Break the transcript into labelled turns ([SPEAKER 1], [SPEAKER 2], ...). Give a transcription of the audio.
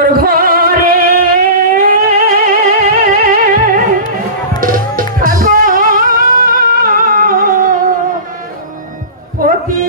[SPEAKER 1] তোর ঘরে। থাকো। পতি